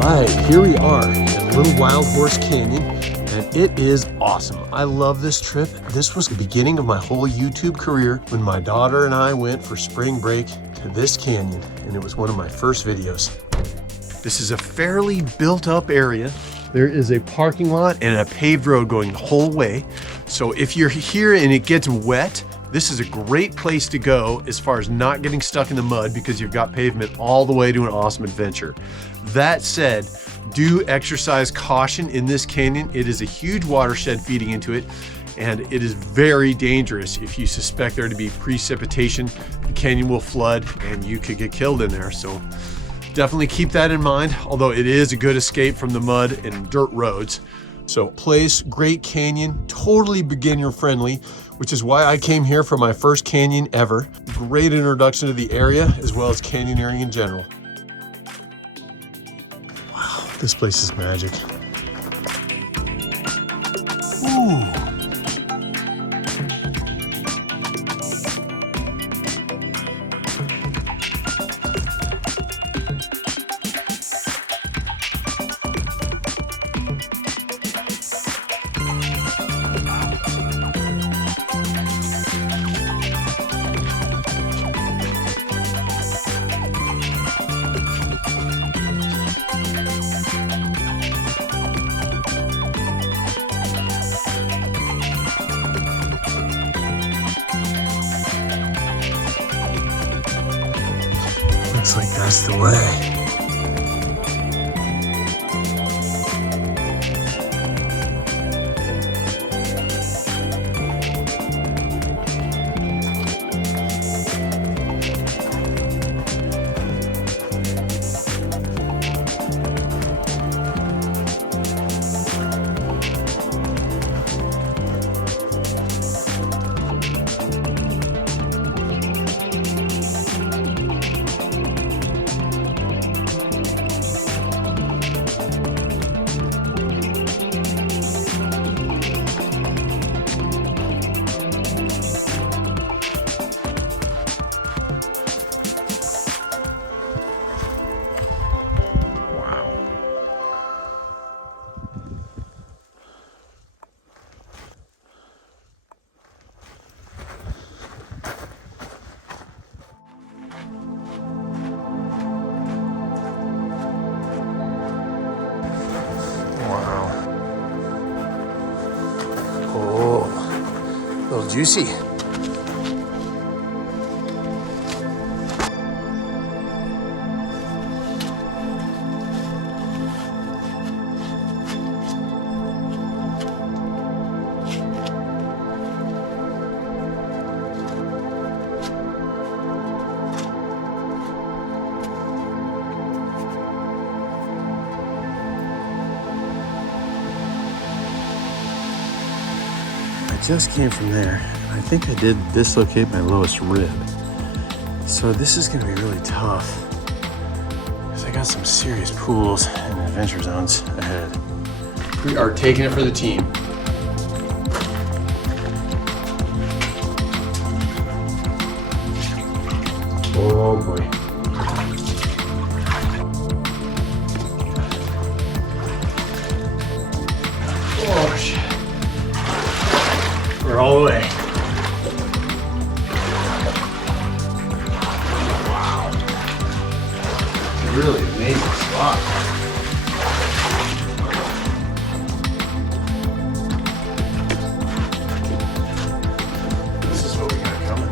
right, here we are at Little Wild Horse Canyon, and it is awesome. I love this trip. This was the beginning of my whole YouTube career when my daughter and I went for spring break to this canyon, and it was one of my first videos. This is a fairly built up area. There is a parking lot and a paved road going the whole way. So if you're here and it gets wet, this is a great place to go as far as not getting stuck in the mud because you've got pavement all the way to an awesome adventure. That said, do exercise caution in this canyon. It is a huge watershed feeding into it, and it is very dangerous. If you suspect there to be precipitation, the canyon will flood and you could get killed in there. So definitely keep that in mind, although it is a good escape from the mud and dirt roads. So place, great canyon, totally beginner friendly, which is why I came here for my first canyon ever. Great introduction to the area as well as canyoneering in general. Wow, this place is magic. Ooh. Looks like that's the way. Oh, a little juicy. Just came from there. I think I did dislocate my lowest rib. So this is gonna be really tough because I got some serious pools and adventure zones ahead. We are taking it for the team. Oh boy. Oh shit. We're all the way. Wow. Really amazing spot. This is what we got coming.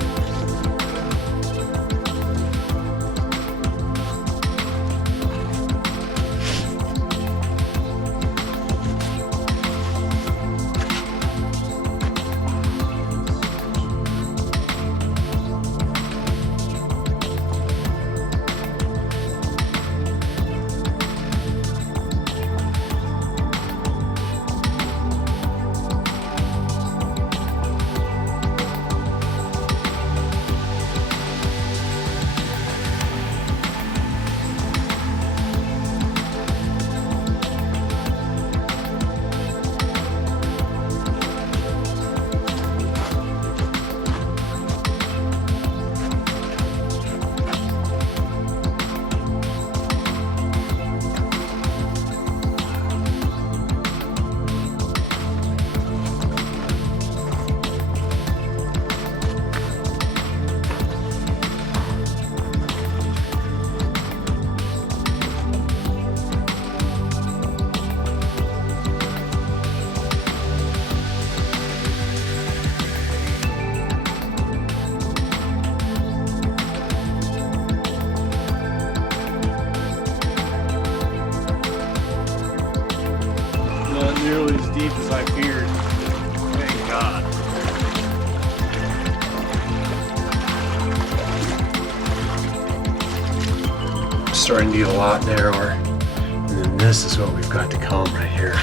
nearly as deep as I feared. Thank God. Starting to get a lot narrower. And then this is what we've got to come right here.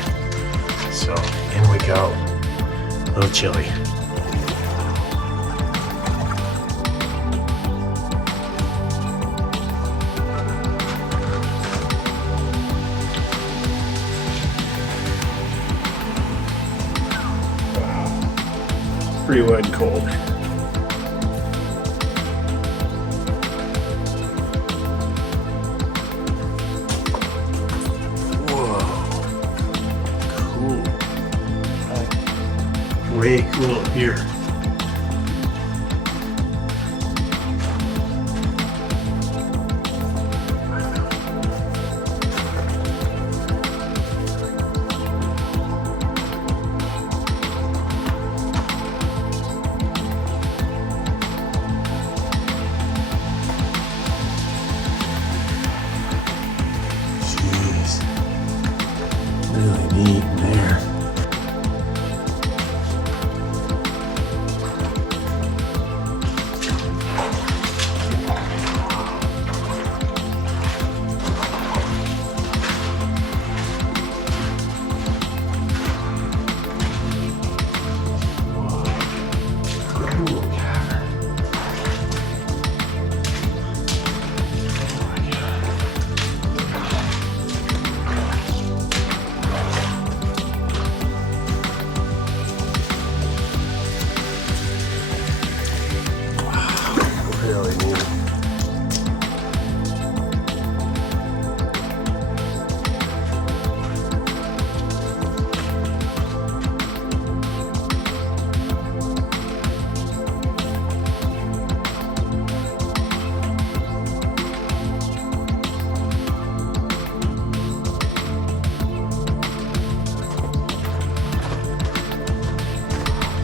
So in we go. A little chilly. Pretty wet and cold. Whoa. Cool. Way cool up here. Really neat in there. Cool cavern. Oh my God. Really neat.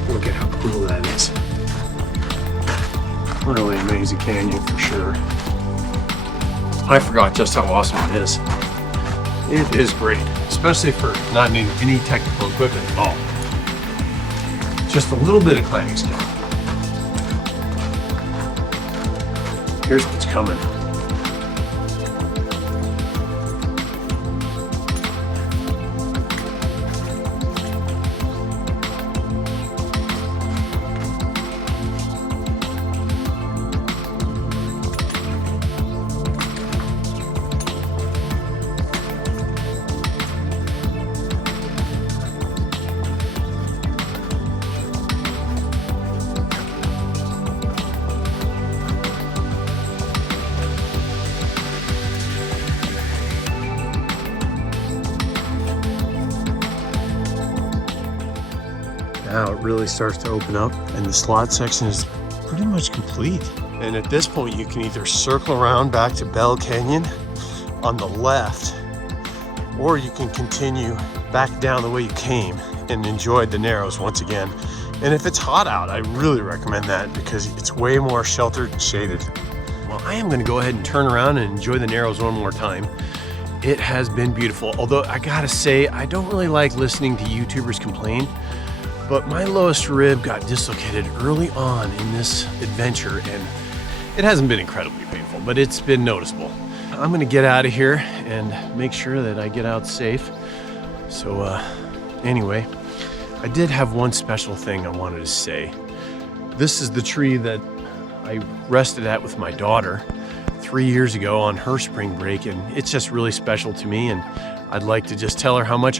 Look at how cool that is. Really amazing canyon for sure. I forgot just how awesome it is. It is great, especially for not needing any technical equipment at all. Just a little bit of climbing skill. Here's what's coming. Now it really starts to open up and the slot section is pretty much complete. And at this point you can either circle around back to Bell Canyon on the left, or you can continue back down the way you came and enjoy the Narrows once again. And if it's hot out, I really recommend that because it's way more sheltered and shaded. Well, I am gonna go ahead and turn around and enjoy the Narrows one more time. It has been beautiful, although I gotta say, I don't really like listening to YouTubers complain, but my lowest rib got dislocated early on in this adventure, and it hasn't been incredibly painful, but it's been noticeable. I'm gonna get out of here and make sure that I get out safe. So anyway, I did have one special thing I wanted to say. This is the tree that I rested at with my daughter 3 years ago on her spring break, and it's just really special to me, and I'd like to just tell her how much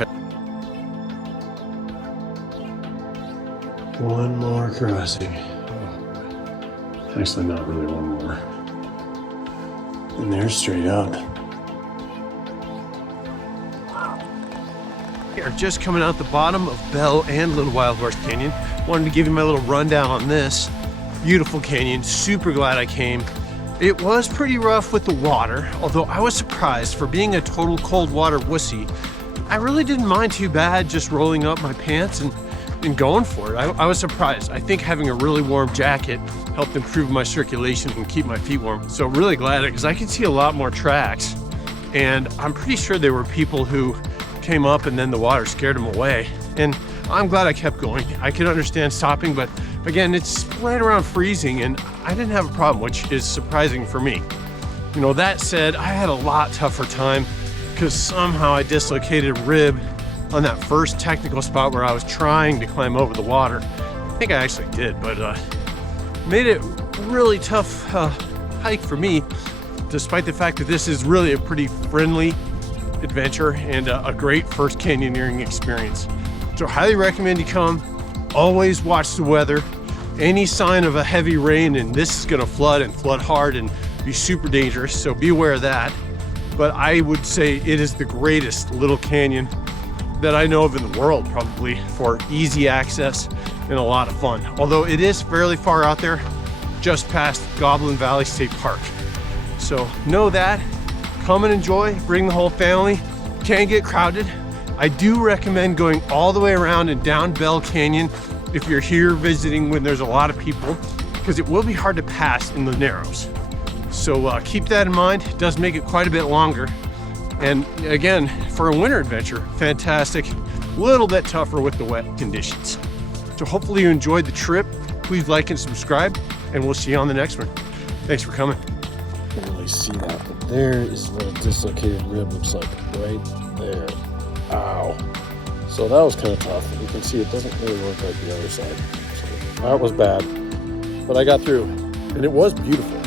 One more crossing. Oh, actually, not really one more. And there's straight up. Wow. We are just coming out the bottom of Bell and Little Wild Horse Canyon. Wanted to give you my little rundown on this beautiful canyon. Super glad I came. It was pretty rough with the water, although I was surprised. For being a total cold water wussy, I really didn't mind too bad just rolling up my pants and going for it. I was surprised. I think having a really warm jacket helped improve my circulation and keep my feet warm. So really glad, because I could see a lot more tracks. And I'm pretty sure there were people who came up and then the water scared him away. And I'm glad I kept going. I could understand stopping, but again, it's right around freezing and I didn't have a problem, which is surprising for me. You know, that said, I had a lot tougher time because somehow I dislocated a rib on that first technical spot where I was trying to climb over the water. I think I actually did, but made it really tough hike for me, despite the fact that this is really a pretty friendly adventure and a great first canyoneering experience. So highly recommend you come. Always watch the weather. Any sign of a heavy rain and this is gonna flood and flood hard and be super dangerous, so be aware of that. But I would say it is the greatest little canyon that I know of in the world, probably, for easy access and a lot of fun. Although it is fairly far out there, just past Goblin State Park. So know that, come and enjoy, bring the whole family. Can get crowded. I do recommend going all the way around and down Bell Canyon if you're here visiting when there's a lot of people, because it will be hard to pass in the narrows. So keep that in mind. It does make it quite a bit longer. And again, for a winter adventure, fantastic. A little bit tougher with the wet conditions. So hopefully you enjoyed the trip. Please like and subscribe, and we'll see you on the next one. Thanks for coming. Can't really see that, but there is what a dislocated rib looks like, right there. Ow. So that was kind of tough. You can see it doesn't really work like the other side. So that was bad, but I got through, and it was beautiful.